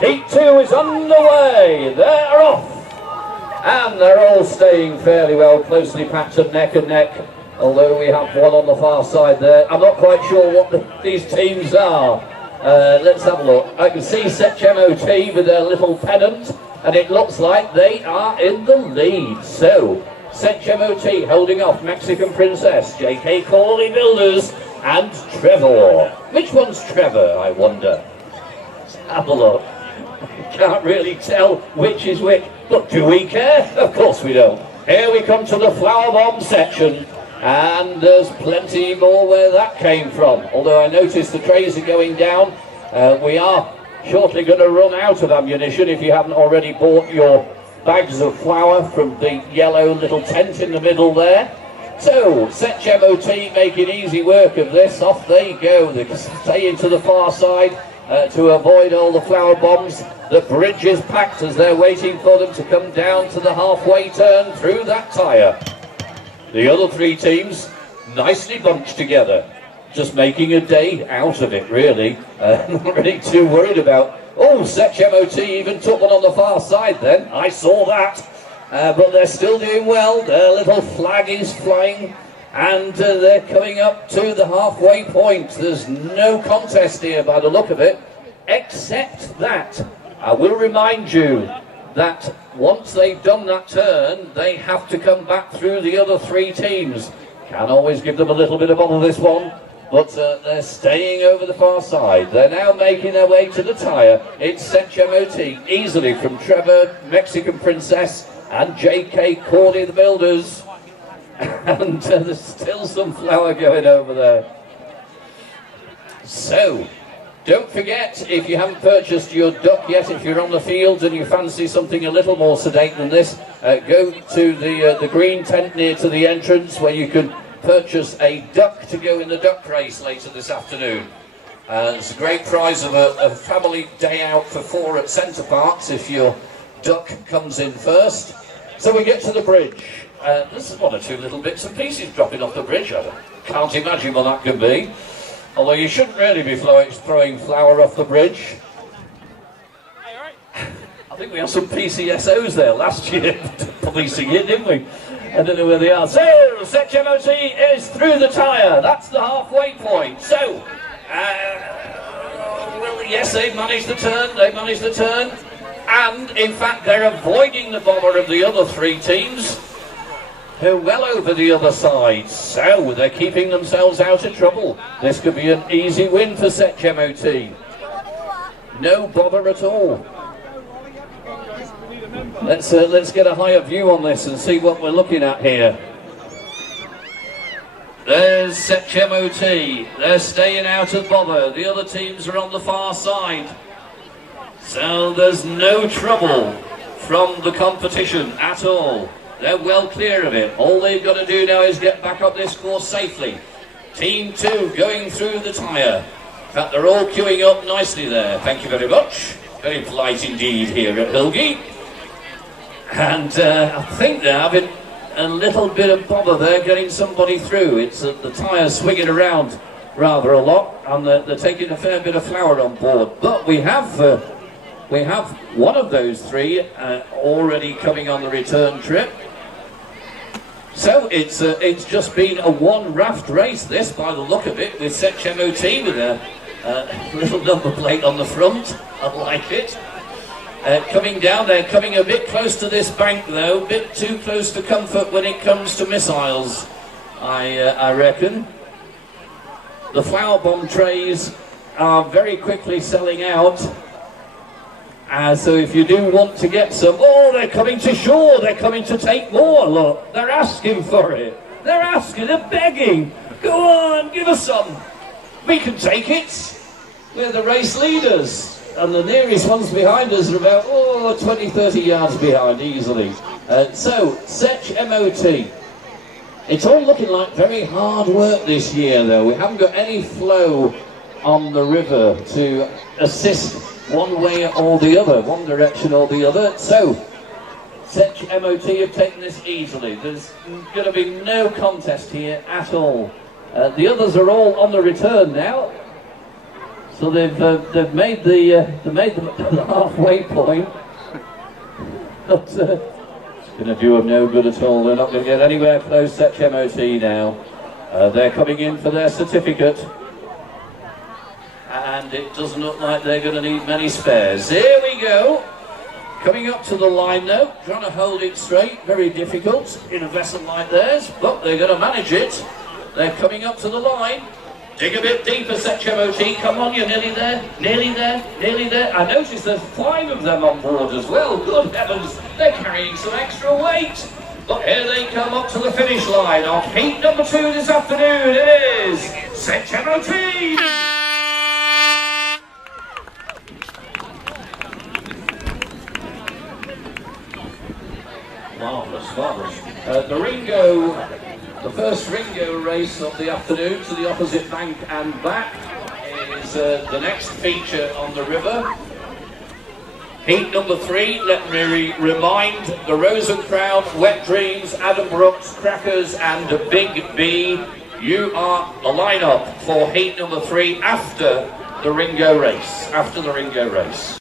Heat 2 is underway. They're off. And they're all staying fairly well, closely packed up neck and neck. Although we have one on the far side there. I'm not quite sure what these teams are. Let's have a look. I can see Setch MOT with their little pennant. And it looks like they are in the lead. So, Setch MOT holding off Mexican Princess, JK Corley Builders, and Trevor. Which one's Trevor, I wonder? Let's have a look. Can't really tell which is which, but do we care? Of course we don't. Here we come to the flower bomb section, and there's plenty more where that came from. Although I noticed the trays are going down, we are shortly going to run out of ammunition if you haven't already bought your bags of flour from the yellow little tent in the middle there. So, Setch MOT making easy work of this. Off they go. They stay into the far side. To avoid all the flower bombs. The bridge is packed as they're waiting for them to come down to the halfway turn through that tyre. The other three teams nicely bunched together, just making a day out of it, really. Not really too worried about. Oh, Setch MOT even took one on the far side then. I saw that. But they're still doing well. Their little flag is flying. And they're coming up to the halfway point. There's no contest here by the look of it, except that I will remind you that once they've done that turn, they have to come back through the other three teams. Can always give them a little bit of bother this one, but they're staying over the far side. They're now making their way to the tyre. It's Setch MOT easily from Trevor, Mexican Princess, and JK Corley the Builders. And there's still some flour going over there. So, don't forget, if you haven't purchased your duck yet, if you're on the field and you fancy something a little more sedate than this, go to the green tent near to the entrance where you can purchase a duck to go in the duck race later this afternoon. It's a great prize of a family day out for 4 at Centre Parks if your duck comes in first. So we get to the bridge. This is one or two little bits and pieces dropping off the bridge. I can't imagine what that could be. Although you shouldn't really be throwing flour off the bridge. I think we had some PCSOs there last year policing it, didn't we? I don't know where they are. So, Setch MOT is through the tyre. That's the halfway point. So, well, yes, they've managed the turn. They've managed the turn. And, in fact, they're avoiding the bother of the other three teams, who are well over the other side. So they're keeping themselves out of trouble. This could be an easy win for Setch MOT. No bother at all. Let's get a higher view on this and see what we're looking at here. There's Setch MOT. They're staying out of bother. The other teams are on the far side. So there's no trouble from the competition at all. They're well clear of it. All they've got to do now is get back up this course safely. Team 2 going through the tyre. In fact, they're all queuing up nicely there. Thank you very much. Very polite indeed here at Hilgay. And I think they're having a little bit of bother there getting somebody through. It's the tyre swinging around rather a lot, and they're taking a fair bit of flour on board. But we have one of those three already coming on the return trip. So it's just been a one raft race, this, by the look of it, with Setch MOT with a little number plate on the front. I like it. Coming down, they're coming a bit close to this bank though, a bit too close for comfort when it comes to missiles, I reckon. The flower bomb trays are very quickly selling out. So if you do want to get some, oh, they're coming to shore, they're coming to take more, look, they're asking for it, they're asking, they're begging, go on, give us some, we can take it, we're the race leaders, and the nearest ones behind us are about, 20-30 yards behind, easily. So, Setch MOT, it's all looking like very hard work this year though. We haven't got any flow on the river to assist one way or the other, one direction or the other. So, Setch MOT have taken this easily. There's going to be no contest here at all. The others are all on the return now. So they've made the halfway point. But it's going to do them no good at all. They're not going to get anywhere close to HMOT now. They're coming in for their certificate. And it doesn't look like they're going to need many spares. Here we go. Coming up to the line now, trying to hold it straight, very difficult in a vessel like theirs, but they're going to manage it. They're coming up to the line. Dig a bit deeper, HMOT. Come on, you're nearly there, nearly there, nearly there. I noticed there's 5 of them on board as well. Good heavens, they're carrying some extra weight. But here they come up to the finish line of heat number 2 this afternoon. It is HMOT. Marvellous, marvellous. The first Ringo race of the afternoon to the opposite bank and back is the next feature on the river. Heat number 3, let me remind, the Rose and Crown, Wet Dreams, Adam Brooks, Crackers and Big B. You are the lineup for heat number 3 after the Ringo race.